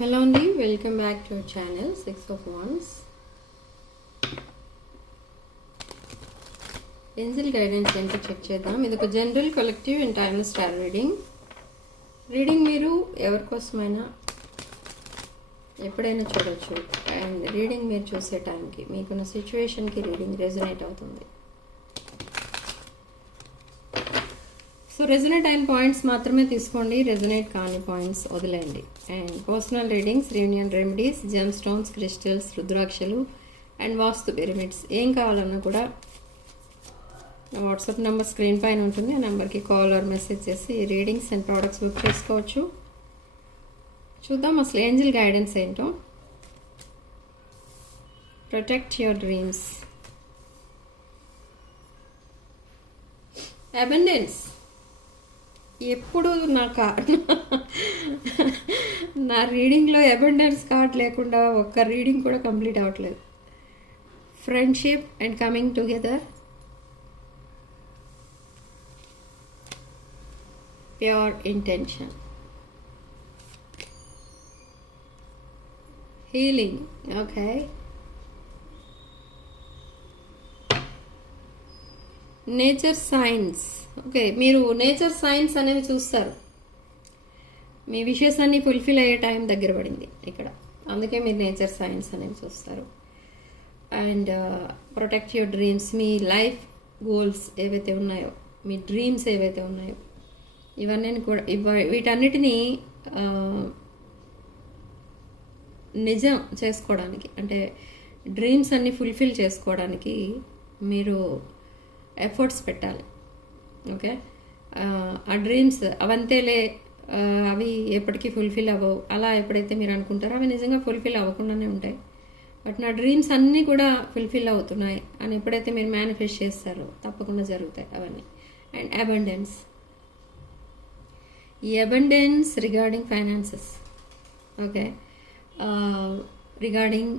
Hello Andy, welcome back to our channel 6 of Wands. Angel guidance ఏంటో check చేద్దాం. ఇది ఒక general collective and timeless star reading మీరు ఎవరికోసమైనా ఎప్పుడైనా చూడొచ్చు. అండ్ రీడింగ్ మీరు చూసే టైంకి మీకున్న సిచ్యువేషన్కి రీడింగ్ రెజొనేట్ అవుతుంది. సో రెజొనేట్ అయిన పాయింట్స్ మాత్రమే తీసుకోండి, రెజొనేట్ కాని పాయింట్స్ వదిలేయండి. And personal readings, reunion remedies, gem stones, crystals, రుద్రాక్షలు అండ్ వాస్తు పిరమిడ్స్ ఏం కావాలన్నా కూడా నా వాట్సాప్ నెంబర్ స్క్రీన్ పైన ఉంటుంది. ఆ నెంబర్కి కాల్ ఆర్ మెసేజ్ చేసి రీడింగ్స్ అండ్ ప్రోడక్ట్స్ బుక్ చేసుకోవచ్చు. చూద్దాం అసలు ఏంజల్ గైడెన్స్ ఏంటో. Protect your dreams, abundance. ఎప్పుడు నా రీడింగ్లో అబండెన్స్ కార్డ్ లేకుండా ఒక్క రీడింగ్ కూడా కంప్లీట్ అవ్వట్లేదు. Friendship and coming together, pure intention, healing. Okay, nature science. Okay, మీరు నేచర్ సైన్స్ అనేవి చూస్తారు. మీ విషెస్ అన్ని ఫుల్ఫిల్ అయ్యే టైం దగ్గర పడింది ఇక్కడ, అందుకే మీరు నేచర్ సైన్స్ అనేవి చూస్తారు. And protect your dreams, me life goals ఏవైతే ఉన్నాయో, మీ డ్రీమ్స్ ఏవైతే ఉన్నాయో ఇవన్నీ కూడా వీటన్నిటినీ నిజం చేసుకోవడానికి, అంటే డ్రీమ్స్ అన్ని ఫుల్ఫిల్ చేసుకోవడానికి మీరు ఎఫర్ట్స్ పెట్టాలి. ఓకే, ఆ డ్రీమ్స్ అవంతేలే, అవి ఎప్పటికీ ఫుల్ఫిల్ అవ్వవు అలా ఎప్పుడైతే మీరు అనుకుంటారో అవి నిజంగా ఫుల్ఫిల్ అవ్వకుండానే ఉంటాయి. బట్ నా డ్రీమ్స్ అన్నీ కూడా ఫుల్ఫిల్ అవుతున్నాయి అని ఎప్పుడైతే మీరు మేనిఫెస్ట్ చేస్తారో తప్పకుండా జరుగుతాయి అవన్నీ. అండ్ అబండెన్స్, ఈ abundance regarding finances, okay, regarding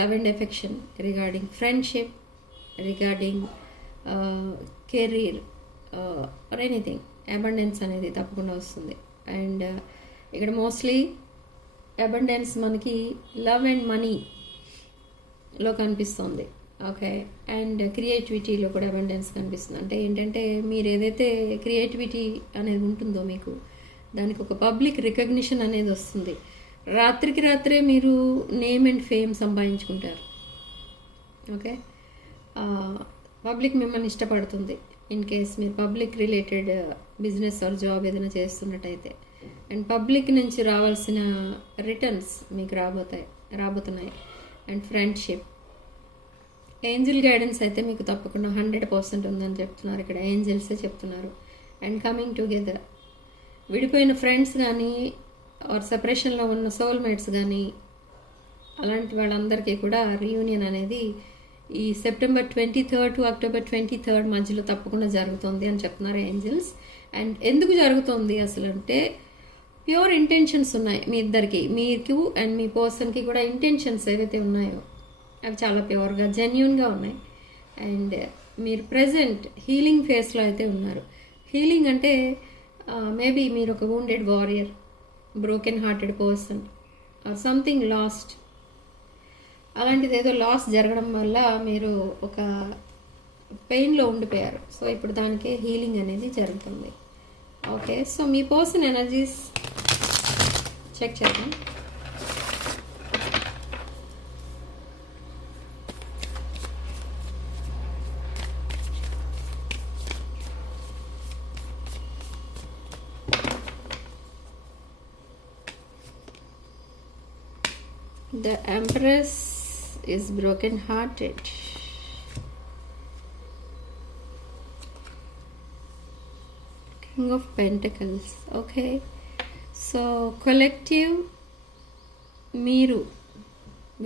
love and affection, regarding friendship, regarding career or anything, abundance అనేది తప్పకుండా వస్తుంది. అండ్ ఇక్కడ మోస్ట్లీ అబండెన్స్ మనకి లవ్ అండ్ మనీలో కనిపిస్తుంది. ఓకే, అండ్ క్రియేటివిటీలో కూడా అబండెన్స్ కనిపిస్తుంది. అంటే ఏంటంటే మీరు ఏదైతే క్రియేటివిటీ అనేది ఉంటుందో మీకు దానికి ఒక పబ్లిక్ రికగ్నిషన్ అనేది వస్తుంది. రాత్రికి రాత్రే మీరు నేమ్ అండ్ ఫేమ్ సంపాదించుకుంటారు. ఓకే, పబ్లిక్ మిమ్మల్ని ఇష్టపడుతుంది ఇన్ కేస్ మీరు public related business or job ఏదైనా చేస్తున్నట్టయితే. అండ్ పబ్లిక్ నుంచి రావాల్సిన రిటర్న్స్ మీకు రాబోతున్నాయి. అండ్ ఫ్రెండ్షిప్, ఏంజల్ గైడెన్స్ అయితే మీకు తప్పకుండా 100% ఉందని చెప్తున్నారు ఇక్కడ, ఏంజల్సే చెప్తున్నారు. అండ్ కమింగ్ టుగెదర్, విడిపోయిన ఫ్రెండ్స్ కానీ ఆర్ సెపరేషన్లో ఉన్న సోల్మేట్స్ కానీ అలాంటి వాళ్ళందరికీ కూడా రీయూనియన్ అనేది ఈ September 23rd to October 23rd మధ్యలో తప్పకుండా జరుగుతుంది అని చెప్తున్నారు ఏంజల్స్. అండ్ ఎందుకు జరుగుతుంది అసలు అంటే ప్యూర్ ఇంటెన్షన్స్ ఉన్నాయి మీ ఇద్దరికి, మీకు అండ్ మీ పర్సన్కి కూడా ఇంటెన్షన్స్ ఏవైతే ఉన్నాయో అవి చాలా ప్యూర్గా జెన్యూన్గా ఉన్నాయి. అండ్ మీరు ప్రజెంట్ హీలింగ్ ఫేస్లో అయితే ఉన్నారు. హీలింగ్ అంటే మేబీ మీరు ఒక wounded warrior, broken hearted person or something lost, అలాంటిది ఏదో లాస్ జరగడం వల్ల మీరు ఒక పెయిన్లో ఉండిపోయారు. సో ఇప్పుడు దానికి హీలింగ్ అనేది జరుగుతుంది. ఓకే, సో మీ పర్సన్ ఎనర్జీస్ చెక్ చేద్దాం. The Empress is broken hearted. King of Pentacles. Okay, so collective, మీరు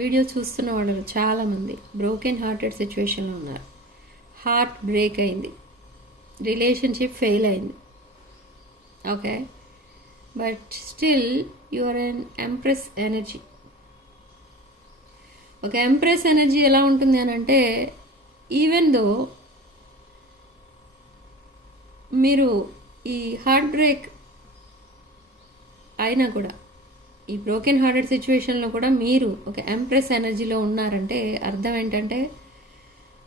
వీడియో చూస్తున్న వాళ్ళు చాలామంది బ్రోకెన్ హార్టెడ్ సిచ్యువేషన్లో ఉన్నారు. హార్ట్ బ్రేక్ అయింది, రిలేషన్షిప్ ఫెయిల్ అయింది. Okay, but still you are in empress energy. ఒక ఎంప్రెస్ ఎనర్జీ ఎలా ఉంటుంది అని అంటే ఈవెన్ దో మీరు ఈ హార్ట్ బ్రేక్ అయినా కూడా ఈ బ్రోకెన్ హార్టెడ్ సిచ్యువేషన్లో కూడా మీరు ఒక ఎంప్రెస్ ఎనర్జీలో ఉన్నారంటే అర్థం ఏంటంటే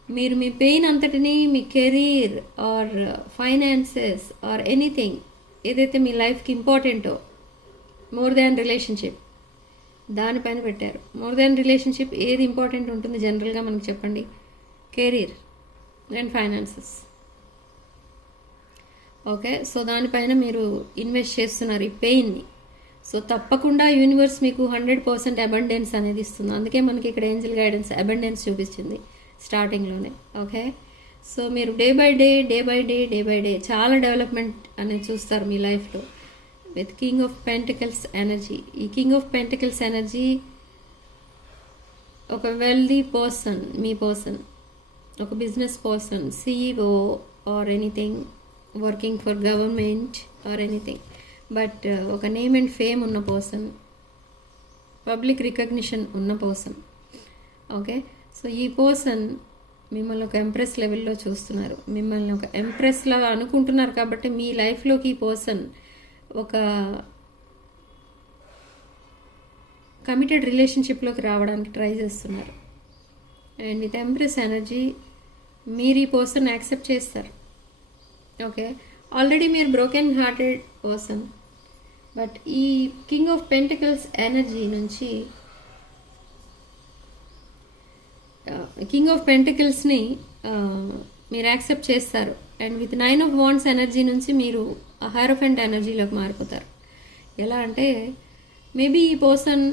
మీరు మీ పెయిన్ అంతటినీ మీ career or finances or anything ఏదైతే మీ లైఫ్కి ఇంపార్టెంటో మోర్ దాన్ రిలేషన్షిప్ దానిపైన పెట్టారు. మోర్ దాన్ రిలేషన్షిప్ ఏది ఇంపార్టెంట్ ఉంటుంది జనరల్గా మనకు చెప్పండి? Career and finances. Okay, so దానిపైన మీరు ఇన్వెస్ట్ చేస్తున్నారు ఈ పెయిన్ని. సో తప్పకుండా యూనివర్స్ మీకు 100% అబండెన్స్ అనేది ఇస్తుంది. అందుకే మనకి ఇక్కడ ఏంజల్ గైడెన్స్ అబండెన్స్ చూపించింది స్టార్టింగ్లోనే. ఓకే, సో మీరు డే బై డే చాలా డెవలప్మెంట్ అనేది చూస్తారు మీ లైఫ్లో with king of pentacles energy. ఈ కింగ్ ఆఫ్ పెంటికల్స్ ఎనర్జీ ఒక వెల్దీ పర్సన్, మీ పర్సన్, ఒక business person, CEO or anything, working for government or anything, but ఒక నేమ్ అండ్ ఫేమ్ ఉన్న పర్సన్, పబ్లిక్ రికగ్నిషన్ ఉన్న పర్సన్. ఓకే, సో ఈ person మిమ్మల్ని ఒక empress లెవెల్లో చూస్తున్నారు, మిమ్మల్ని ఒక ఎంప్రెస్ లాగా అనుకుంటున్నారు. కాబట్టి మీ లైఫ్లోకి ఈ పర్సన్ ఒక కమిటెడ్ రిలేషన్షిప్లోకి రావడానికి ట్రై చేస్తున్నారు. అండ్ విత్ ఎంప్రెస్ ఎనర్జీ మీరు ఈ పర్సన్ యాక్సెప్ట్ చేస్తారు. ఓకే, ఆల్రెడీ మీరు బ్రోకెన్ హార్టెడ్ పర్సన్, బట్ ఈ కింగ్ ఆఫ్ పెంటికల్స్ ఎనర్జీ నుంచి కింగ్ ఆఫ్ పెంటికల్స్ని మీరు యాక్సెప్ట్ చేస్తారు. And with 9 of Wands energy నుంచి మీరు హైరోఫెంట్ ఎనర్జీలోకి మారిపోతారు. ఎలా అంటే మేబీ ఈ పర్సన్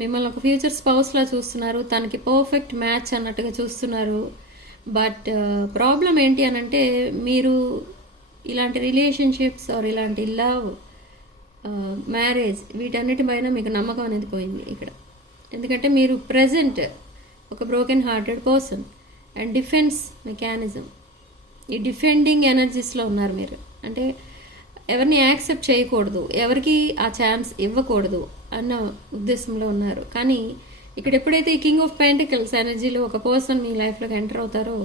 మిమ్మల్ని ఒక ఫ్యూచర్ స్పౌస్లా చూస్తున్నారు, తనకి పర్ఫెక్ట్ మ్యాచ్ అన్నట్టుగా చూస్తున్నారు. బట్ ప్రాబ్లం ఏంటి అని అంటే మీరు ఇలాంటి రిలేషన్షిప్స్ ఆర్ ఇలాంటి లవ్, మ్యారేజ్ వీటన్నిటిపైన మీకు నమ్మకం అనేది పోయింది ఇక్కడ. ఎందుకంటే మీరు ప్రజెంట్ ఒక broken hearted person and defence mechanism, ఈ డిఫెండింగ్ ఎనర్జీస్లో ఉన్నారు మీరు. అంటే ఎవరిని యాక్సెప్ట్ చేయకూడదు, ఎవరికి ఆ ఛాన్స్ ఇవ్వకూడదు అన్న ఉద్దేశంలో ఉన్నారు. కానీ ఇక్కడ ఎప్పుడైతే ఈ కింగ్ ఆఫ్ పెంటికల్స్ ఎనర్జీలో ఒక పర్సన్ మీ లైఫ్లోకి ఎంటర్ అవుతారో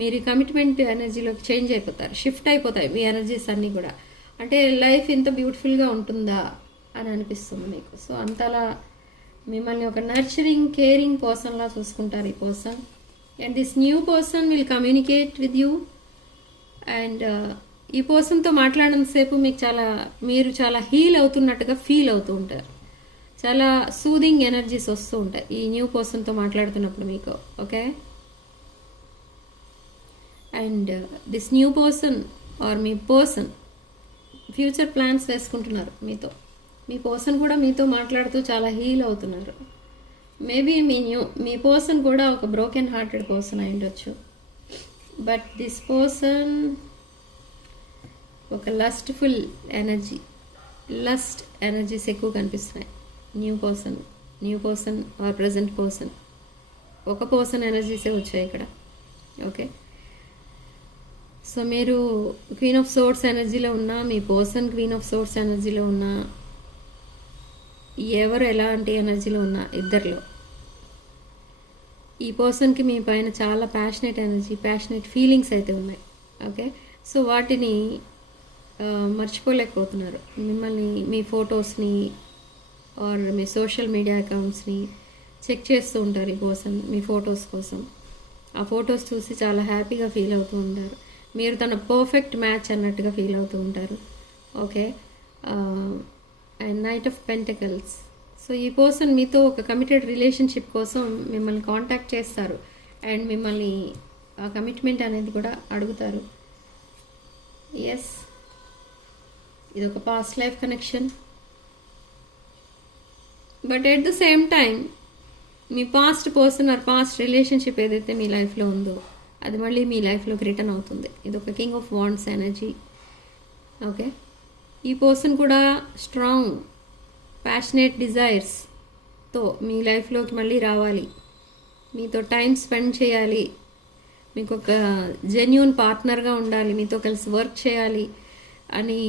మీరు కమిట్మెంట్ ఎనర్జీలోకి చేంజ్ అయిపోతారు, షిఫ్ట్ అయిపోతాయి మీ ఎనర్జీస్ అన్నీ కూడా. అంటే లైఫ్ ఇంత బ్యూటిఫుల్గా ఉంటుందా అని అనిపిస్తుంది మీకు. సో అంతలా మిమ్మల్ని ఒక నర్చరింగ్, కేరింగ్ పర్సన్లా చూసుకుంటారు ఈ person. And this new person will communicate with you. And ఈ పర్సన్తో మాట్లాడినంతసేపు మీకు మీరు చాలా హీల్ అవుతున్నట్టుగా ఫీల్ అవుతూ ఉంటారు. చాలా సూదింగ్ ఎనర్జీస్ వస్తూ ఉంటాయి ఈ న్యూ పర్సన్తో మాట్లాడుతున్నప్పుడు మీకు. Okay, and this new person are me person future plans వేసుకుంటున్నారు మీతో. మీ పర్సన్ కూడా మీతో మాట్లాడుతూ చాలా హీల్ అవుతున్నారు. మేబీ మీ పర్సన్ కూడా ఒక బ్రోకెన్ హార్టెడ్ పర్సన్ అయి ఉండొచ్చు. బట్ దిస్ పర్సన్ ఒక లస్ట్ఫుల్ ఎనర్జీ, లస్ట్ ఎనర్జీస్ ఎక్కువ కనిపిస్తున్నాయి. New person are present person, ఒక పర్సన్ ఎనర్జీసే వచ్చాయి ఇక్కడ. ఓకే, సో మీరు క్వీన్ ఆఫ్ సోర్డ్స్ ఎనర్జీలో ఉన్నా, మీ పర్సన్ క్వీన్ ఆఫ్ సోర్డ్స్ ఎనర్జీలో ఉన్నా, ఎవరు ఎలాంటి ఎనర్జీలో ఉన్నా ఇద్దరిలో ఈ పర్సన్కి మీ పైన చాలా ప్యాషనేట్ ఎనర్జీ, ప్యాషనేట్ ఫీలింగ్స్ అయితే ఉన్నాయి. ఓకే, సో వాటిని మర్చిపోలేకపోతున్నారు. మిమ్మల్ని, మీ ఫొటోస్ని ఆర్ మీ సోషల్ మీడియా అకౌంట్స్ని చెక్ చేస్తూ ఉంటారు ఈ పర్సన్ మీ ఫొటోస్ కోసం. ఆ ఫొటోస్ చూసి చాలా హ్యాపీగా ఫీల్ అవుతూ ఉంటారు. మీరు తన పర్ఫెక్ట్ మ్యాచ్ అన్నట్టుగా ఫీల్ అవుతూ ఉంటారు. Okay, and knight of pentacles. So ఈ పర్సన్ మీతో ఒక కమిటెడ్ రిలేషన్షిప్ కోసం మిమ్మల్ని కాంటాక్ట్ చేస్తారు అండ్ మిమ్మల్ని ఆ కమిట్మెంట్ అనేది కూడా అడుగుతారు. ఎస్, ఇది ఒక past life connection. But at the same time me past person are past relationship ఏదైతే మీ లైఫ్లో ఉందో అది మళ్ళీ మీ లైఫ్లోకి రిటర్న్ అవుతుంది. ఇది ఒక king of wands energy. Okay, ఈ పర్సన్ కూడా స్ట్రాంగ్ ప్యాషనేట్ డిజైర్స్తో మీ లైఫ్లోకి మళ్ళీ రావాలి, మీతో టైం స్పెండ్ చేయాలి, మీకు ఒక జెన్యూన్ పార్ట్నర్గా ఉండాలి, మీతో కలిసి వర్క్ చేయాలి అని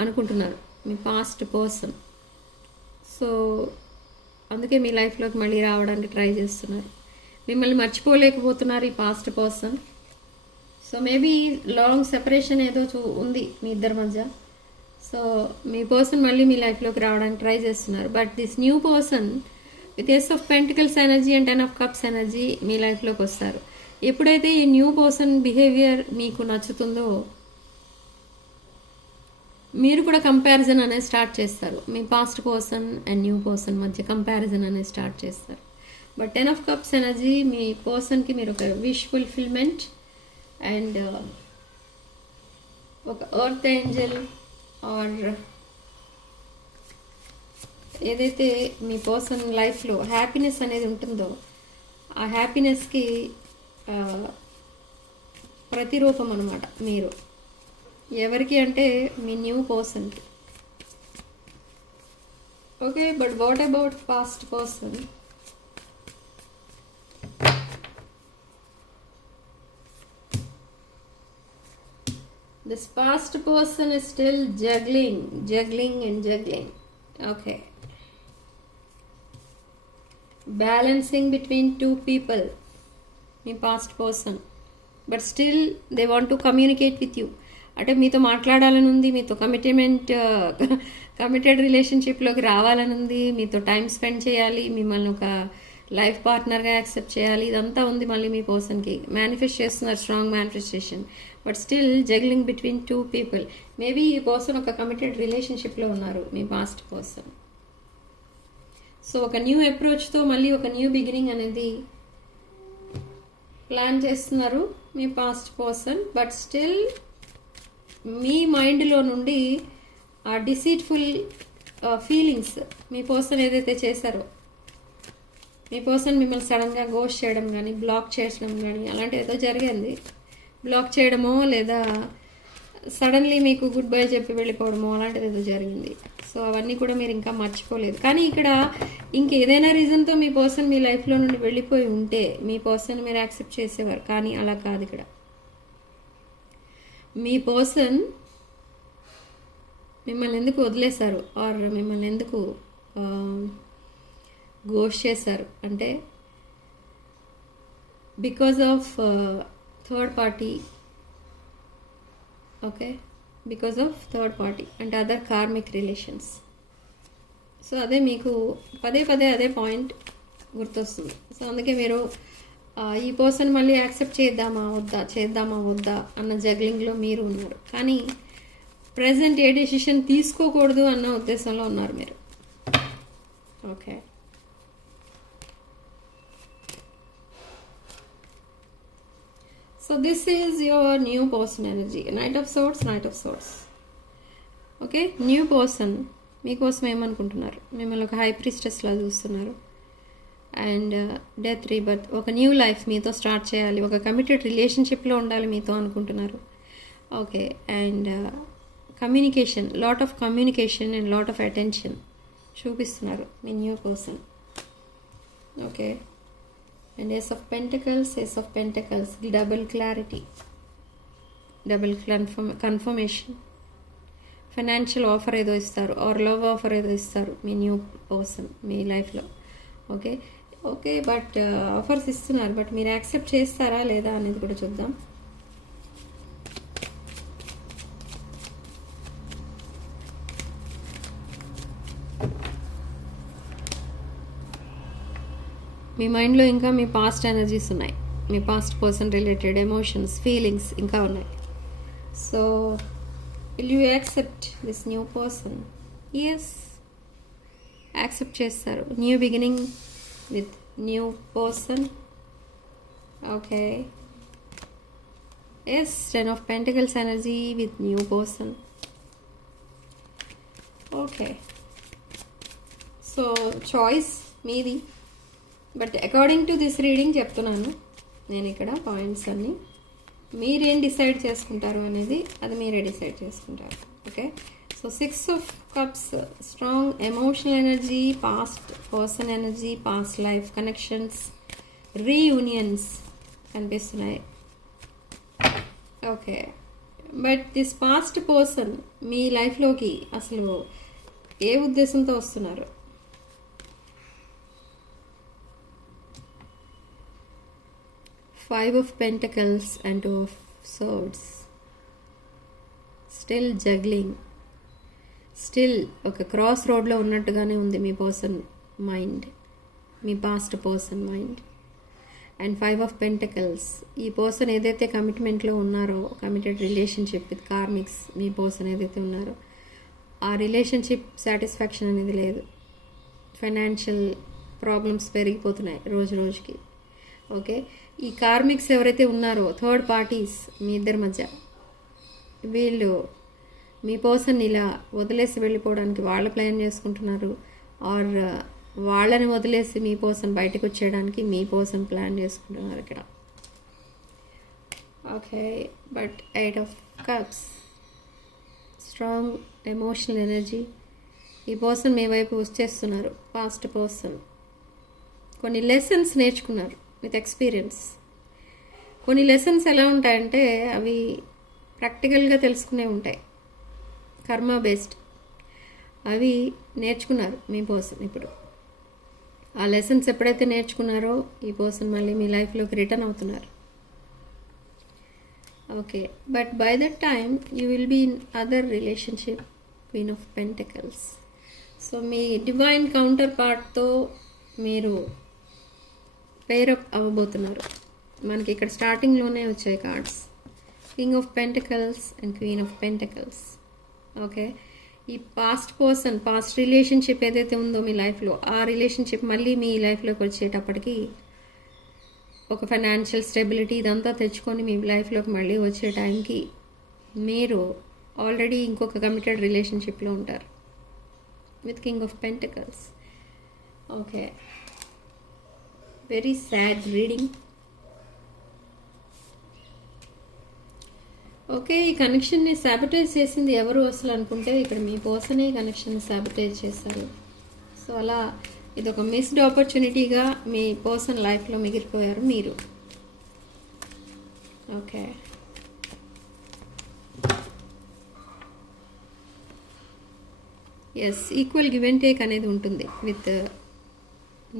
అనుకుంటున్నారు మీ పాస్ట్ పర్సన్. సో అందుకే మీ లైఫ్లోకి మళ్ళీ రావడానికి ట్రై చేస్తున్నారు. మిమ్మల్ని మర్చిపోలేకపోతున్నారు ఈ past person. So maybe long separation ఏదో ఉంది మీ ఇద్దరి మధ్య. సో మీ పర్సన్ మళ్ళీ మీ లైఫ్లోకి రావడానికి ట్రై చేస్తున్నారు. But this new person with ace of pentacles energy and 10 of cups energy మీ లైఫ్లోకి వస్తారు. ఎప్పుడైతే ఈ న్యూ పర్సన్ బిహేవియర్ మీకు నచ్చుతుందో మీరు కూడా కంపారిజన్ అనేది స్టార్ట్ చేస్తారు. మీ past person and new person మధ్య కంపారిజన్ అనేది స్టార్ట్ చేస్తారు. బట్ 10 ఆఫ్ కప్స్ ఎనర్జీ మీ పర్సన్కి మీరు ఒక విష్ ఫుల్ఫిల్మెంట్ అండ్ ఒక ఎర్త్ ఏంజల్ ఆర్ ఏదైతే మీ పర్సన్ లైఫ్లో హ్యాపీనెస్ అనేది ఉంటుందో ఆ హ్యాపీనెస్కి ప్రతిరూపం అనమాట మీరు. ఎవరికి అంటే మీ న్యూ పర్సన్కి. Okay, but what about past person? This past person is still juggling and juggling. Okay. Balancing between two people. Me past person. But still they want to communicate with you. అంటే మీతో మాట్లాడాలని ఉంది, మీతో committed రిలేషన్షిప్లోకి రావాలని ఉంది, మీతో time spend చేయాలి, మిమ్మల్ని ఒక లైఫ్ పార్ట్నర్గా యాక్సెప్ట్ చేయాలి, ఇదంతా ఉంది మళ్ళీ మీ పర్సన్కి. మేనిఫెస్ట్ చేస్తున్నారు, strong manifestation. But still juggling between two people. Maybe ఈ పర్సన్ ఒక కమిటెడ్ రిలేషన్షిప్లో ఉన్నారు మీ పాస్ట్ పర్సన్. సో ఒక న్యూ అప్రోచ్తో మళ్ళీ ఒక న్యూ బిగినింగ్ అనేది ప్లాన్ చేస్తున్నారు మీ పాస్ట్ పర్సన్. బట్ స్టిల్ మీ మైండ్లో నుండి ఆ డిసీట్ఫుల్ ఫీలింగ్స్ మీ పర్సన్ ఏదైతే చేశారో, మీ పర్సన్ మిమ్మల్ని సడన్గా గోస్ట్ చేయడం కానీ బ్లాక్ చేయడం కానీ అలాంటిది ఏదో జరిగింది. బ్లాక్ చేయడమో లేదా సడన్లీ మీకు గుడ్ బై చెప్పి వెళ్ళిపోవడమో అలాంటిది ఏదో జరిగింది. సో అవన్నీ కూడా మీరు ఇంకా మర్చిపోలేదు. కానీ ఇక్కడ ఇంకేదైనా రీజన్తో మీ పర్సన్ మీ లైఫ్లో నుండి వెళ్ళిపోయి ఉంటే మీ పర్సన్ మీరు యాక్సెప్ట్ చేసేవారు. కానీ అలా కాదు. ఇక్కడ మీ పర్సన్ మిమ్మల్ని ఎందుకు వదిలేశారు ఆర్ మిమ్మల్ని ఎందుకు గోస్ట్ చేశారు అంటే because of third party. Okay, because of third party and other karmic relations. So అదే మీకు పదే అదే పాయింట్ గుర్తొస్తుంది. సో అందుకే మీరు ఈ పర్సన్ మళ్ళీ యాక్సెప్ట్ చేద్దామా వద్దా అన్న జగ్లింగ్లో మీరు ఉన్నారు. కానీ ప్రజెంట్ ఏ డెసిషన్ తీసుకోకూడదు అన్న ఉద్దేశంలో ఉన్నారు మీరు. Okay, so this is your new person energy. Knight of swords. Okay, new person మీకోసం ఏమనుకుంటున్నారు? మిమ్మల్ని ఒక హై ప్రీస్టెస్ లా చూస్తున్నారు. అండ్ డెత్ రీబర్త్, ఒక న్యూ లైఫ్ మీతో స్టార్ట్ చేయాలి, ఒక కమిటెడ్ రిలేషన్షిప్లో ఉండాలి మీతో అనుకుంటున్నారు. Okay, and communication, lot of communication and lot of attention చూపిస్తున్నారు మీ new person. Okay, and ace of pentacles, double clarity, double confirmation. Financial offer ఏదో ఇస్తారు ఆర్ లవ్ ఆఫర్ ఏదో ఇస్తారు మీ న్యూ పర్సన్ మీ లైఫ్లో. ఓకే, బట్ ఆఫర్స్ ఇస్తున్నారు, but మీరు accept చేస్తారా లేదా అనేది కూడా చూద్దాం. మీ మైండ్లో ఇంకా మీ పాస్ట్ ఎనర్జీస్ ఉన్నాయి, మీ past person related emotions, feelings ఇంకా ఉన్నాయి. So will you accept this new person? Yes, accept చేస్తారు. New beginning with new person. Okay, yes, 10 of Pentacles energy with new person. Okay, so choice మీది. But according to this reading చెప్తున్నాను నేను ఇక్కడ points అన్నీ. మీరేం decide చేసుకుంటారు అనేది అది మీరే డిసైడ్ చేసుకుంటారు. Okay, so 6 of Cups, strong emotional energy, past person energy, past life connections, reunions కనిపిస్తున్నాయి. Okay, but this past person మీ లైఫ్లోకి అసలు ఏ ఉద్దేశంతో వస్తున్నారు? Five of Pentacles and 2 of Swords. Still juggling. Still ఒక క్రాస్ రోడ్లో ఉన్నట్టుగానే ఉంది మీ పర్సన్ మైండ్, మీ past person mind. And 5 of pentacles, ఈ పర్సన్ ఏదైతే కమిట్మెంట్లో ఉన్నారో, కమిటెడ్ రిలేషన్షిప్ విత్ కార్మిక్స్, మీ పర్సన్ ఏదైతే ఉన్నారో ఆ రిలేషన్షిప్ సాటిస్ఫాక్షన్ అనేది లేదు. ఫైనాన్షియల్ ప్రాబ్లమ్స్ పెరిగిపోతున్నాయి రోజు రోజుకి. ఓకే, ఈ కార్మిక్స్ ఎవరైతే ఉన్నారో, థర్డ్ పార్టీస్ మీ ఇద్దరి మధ్య, వీళ్ళు మీ పర్సన్ ఇలా వదిలేసి వెళ్ళిపోవడానికి వాళ్ళ ప్లాన్ చేసుకుంటున్నారు, ఆర్ వాళ్ళని వదిలేసి మీ పర్సన్ బయటకు వచ్చేయడానికి మీ పర్సన్ ప్లాన్ చేసుకుంటున్నారు ఇక్కడ. Okay, but 8 of cups, strong emotional energy. ఈ పర్సన్ మీ వైపు వచ్చేస్తున్నారు. పాస్ట్ పర్సన్ కొన్ని లెసన్స్ నేర్చుకున్నారు విత్ ఎక్స్పీరియన్స్. కొన్ని లెసన్స్ ఎలా ఉంటాయంటే అవి ప్రాక్టికల్గా తెలుసుకునే ఉంటాయి, కర్మ బేస్డ్. అవి నేర్చుకున్నారు మీ పర్సన్. ఇప్పుడు ఆ లెసన్స్ ఎప్పుడైతే నేర్చుకున్నారో ఈ పర్సన్ మళ్ళీ మీ లైఫ్లోకి రిటర్న్ అవుతున్నారు. Okay, but by that time you will be in other relationship, queen of pentacles. So మీ డివైన్ కౌంటర్ పార్ట్తో మీరు పేరప్ అవ్వబోతున్నారు. మనకి ఇక్కడ స్టార్టింగ్లోనే వచ్చాయి cards, king of pentacles and queen of pentacles. Okay, ఈ పాస్ట్ పర్సన్, పాస్ట్ రిలేషన్షిప్ ఏదైతే ఉందో మీ లైఫ్లో, ఆ రిలేషన్షిప్ మళ్ళీ మీ లైఫ్లోకి వచ్చేటప్పటికి ఒక ఫైనాన్షియల్ స్టెబిలిటీ ఇదంతా తెచ్చుకొని మీ లైఫ్లోకి మళ్ళీ వచ్చే టైంకి మీరు ఆల్రెడీ ఇంకొక కమిటెడ్ రిలేషన్షిప్లో ఉంటారు with king of pentacles. Okay, very sad reading. Okay, ఈ కనెక్షన్ని సాబిటైజ్ చేసింది ఎవరు అసలు అనుకుంటే ఇక్కడ మీ పర్సనే ఈ కనెక్షన్ని సాబిటైజ్ చేశారు. సో అలా ఇది ఒక మిస్డ్ ఆపర్చునిటీగా మీ పర్సన్ లైఫ్లో మిగిలిపోయారు మీరు. Okay, yes, equal give and take అనేది ఉంటుంది with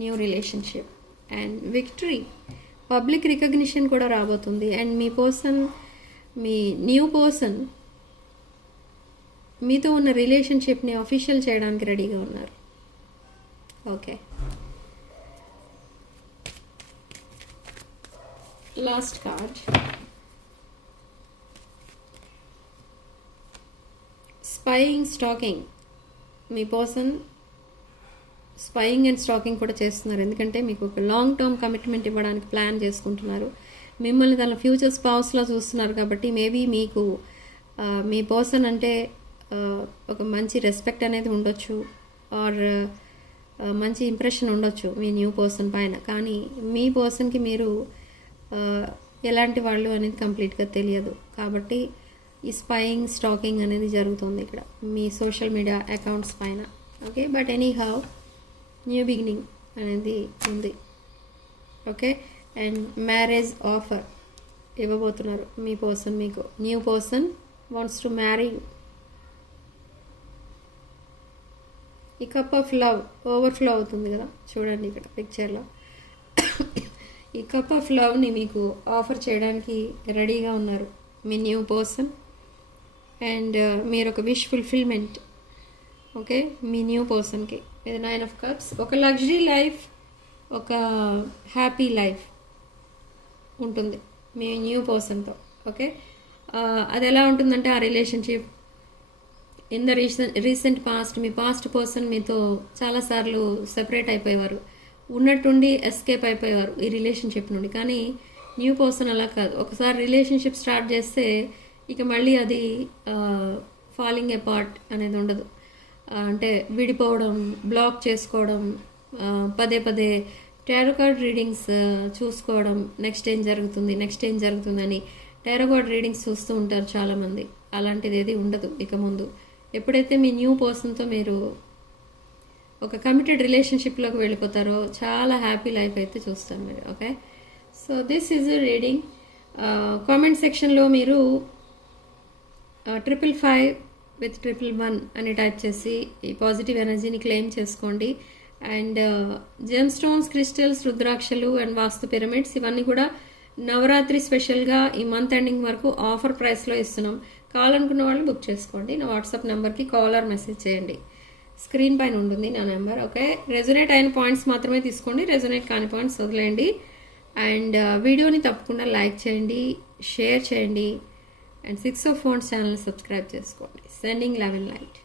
new relationship. And victory, public recognition కూడా రాబోతుంది. అండ్ మీ పర్సన్, మీ న్యూ పర్సన్ మీతో ఉన్న రిలేషన్షిప్ని అఫీషియల్ చేయడానికి రెడీగా ఉన్నారు. Okay, last card, spying stalking. మీ పర్సన్ స్పైయింగ్ అండ్ స్టాకింగ్ కూడా చేస్తున్నారు, ఎందుకంటే మీకు ఒక లాంగ్ టర్మ్ కమిట్మెంట్ ఇవ్వడానికి ప్లాన్ చేసుకుంటున్నారు. మిమ్మల్ని తన ఫ్యూచర్ స్పౌస్లో చూస్తున్నారు కాబట్టి మేబీ మీకు మీ పర్సన్ అంటే ఒక మంచి రెస్పెక్ట్ అనేది ఉండొచ్చు, ఆర్ మంచి ఇంప్రెషన్ ఉండొచ్చు మీ న్యూ పర్సన్ పైన. కానీ మీ పర్సన్కి మీరు ఎలాంటి వాళ్ళు అనేది కంప్లీట్గా తెలియదు. కాబట్టి ఈ స్పైయింగ్ స్టాకింగ్ అనేది జరుగుతుంది ఇక్కడ మీ సోషల్ మీడియా అకౌంట్స్ పైన. Okay, but any how new beginning అనేది ఉంది. ఓకే, అండ్ మ్యారేజ్ ఆఫర్ ఇవ్వబోతున్నారు మీ పర్సన్. మీకు new person wants to marry you. ఈ కప్ ఆఫ్ లవ్ ఓవర్ఫ్లో అవుతుంది కదా, చూడండి ఇక్కడ పిక్చర్లో. ఈ కప్ ఆఫ్ లవ్ని మీకు ఆఫర్ చేయడానికి రెడీగా ఉన్నారు మీ న్యూ పర్సన్. అండ్ మీరు ఒక విష్ ఫుల్ఫిల్మెంట్, ఓకే, మీ న్యూ పర్సన్కి. ఇది 9 ఆఫ్ కప్స్. ఒక లగ్జరీ లైఫ్, ఒక హ్యాపీ లైఫ్ ఉంటుంది మీ న్యూ పర్సన్తో. ఓకే, అది ఎలా ఉంటుందంటే ఆ relationship in the recent past me past person మీతో చాలాసార్లు సెపరేట్ అయిపోయేవారు, ఉన్నట్టుండి ఎస్కేప్ అయిపోయేవారు ఈ రిలేషన్షిప్ నుండి. కానీ న్యూ పర్సన్ అలా కాదు, ఒకసారి రిలేషన్షిప్ స్టార్ట్ చేస్తే ఇక మళ్ళీ అది ఫాలింగ్ అపార్ట్ అనేది ఉండదు. అంటే విడిపోవడం, బ్లాక్ చేసుకోవడం, పదే పదే టారో కార్డ్ రీడింగ్స్ చూసుకోవడం, నెక్స్ట్ ఏం జరుగుతుందని టారో కార్డ్ రీడింగ్స్ చూస్తూ ఉంటారు చాలామంది. అలాంటిది ఏది ఉండదు ఇక ముందు. ఎప్పుడైతే మీ న్యూ పర్సన్తో మీరు ఒక కమిటెడ్ రిలేషన్షిప్లోకి వెళ్ళిపోతారో చాలా హ్యాపీ లైఫ్ అయితే చూస్తారు మీరు. Okay, so this is a reading. Comment సెక్షన్లో మీరు 555 with 111 అని టైప్ చేసి ఈ పాజిటివ్ ఎనర్జీని క్లెయిమ్ చేసుకోండి. అండ్ జెమ్ స్టోన్స్, క్రిస్టల్స్, రుద్రాక్షలు అండ్ వాస్తు పిరమిడ్స్ ఇవన్నీ కూడా నవరాత్రి స్పెషల్గా ఈ మంత్ ఎండింగ్ వరకు ఆఫర్ ప్రైస్లో ఇస్తున్నాం. కావాలనుకున్న వాళ్ళు బుక్ చేసుకోండి. నా వాట్సాప్ నెంబర్కి కాల్ ఆర్ మెసేజ్ చేయండి. స్క్రీన్ పైన ఉంటుంది నా నెంబర్. ఓకే, రెజొనేట్ అయిన పాయింట్స్ మాత్రమే తీసుకోండి, రెజొనేట్ కాని పాయింట్స్ వదిలేయండి. అండ్ వీడియోని తప్పకుండా లైక్ చేయండి, షేర్ చేయండి. And 6 of Wands channel subscribe చేసుకోండి. Sending love and light.